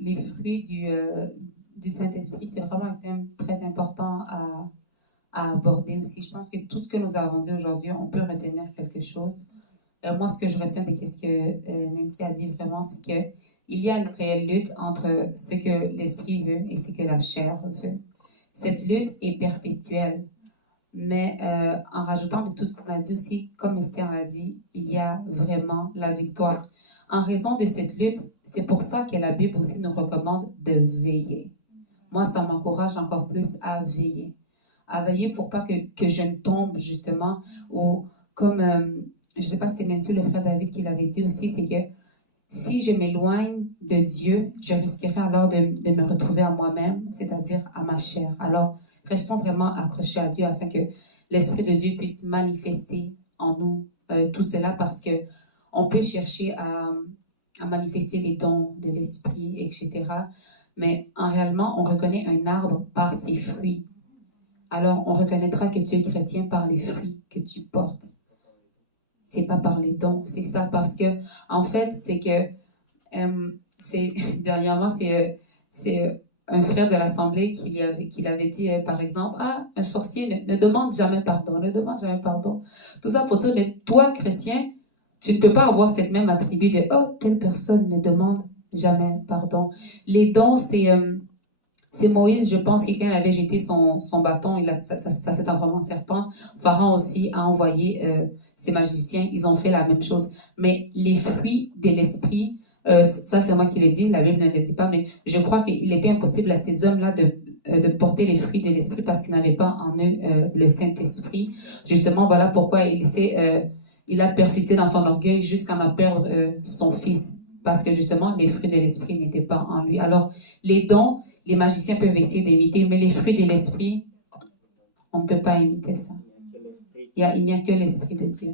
les fruits du Saint-Esprit, c'est vraiment un thème très important à aborder aussi. Je pense que tout ce que nous avons dit aujourd'hui, on peut retenir quelque chose. Moi, ce que je retiens de ce que Nancy a dit vraiment, c'est que il y a une réelle lutte entre ce que l'esprit veut et ce que la chair veut. Cette lutte est perpétuelle, mais en rajoutant de tout ce qu'on a dit aussi, comme Esther l'a dit, il y a vraiment la victoire. En raison de cette lutte, c'est pour ça que la Bible aussi nous recommande de veiller. Moi, ça m'encourage encore plus à veiller. À veiller pour pas que je ne tombe, justement, ou comme, je ne sais pas si c'est Nancy, le frère David, qui l'avait dit aussi, c'est que si je m'éloigne de Dieu, je risquerais alors de me retrouver à moi-même, c'est-à-dire à ma chair. Alors, restons vraiment accrochés à Dieu afin que l'Esprit de Dieu puisse manifester en nous tout cela, parce que on peut chercher à manifester les dons de l'Esprit, etc. Mais réellement, on reconnaît un arbre par ses fruits. Alors, on reconnaîtra que tu es chrétien par les fruits que tu portes. C'est pas par les dons, c'est ça, parce que en fait, c'est que dernièrement, c'est un frère de l'Assemblée qui avait dit, par exemple, un sorcier ne demande jamais pardon, ne demande jamais pardon. Tout ça pour dire, mais toi, chrétien, tu ne peux pas avoir cette même attribut de, oh, telle personne ne demande jamais pardon. Les dons, c'est Moïse, je pense, que quand il avait jeté son bâton, ça s'est transformé en serpent. Pharaon aussi a envoyé ses magiciens, ils ont fait la même chose. Mais les fruits de l'esprit, ça c'est moi qui le dis, la Bible ne le dit pas, mais je crois qu'il était impossible à ces hommes-là de porter les fruits de l'esprit parce qu'ils n'avaient pas en eux le Saint-Esprit. Justement, voilà pourquoi il a persisté dans son orgueil jusqu'à en perdre son fils. Parce que justement, les fruits de l'esprit n'étaient pas en lui. Alors, les dons, les magiciens peuvent essayer d'imiter, mais les fruits de l'esprit, on ne peut pas imiter ça. Il n'y a que l'esprit de Dieu.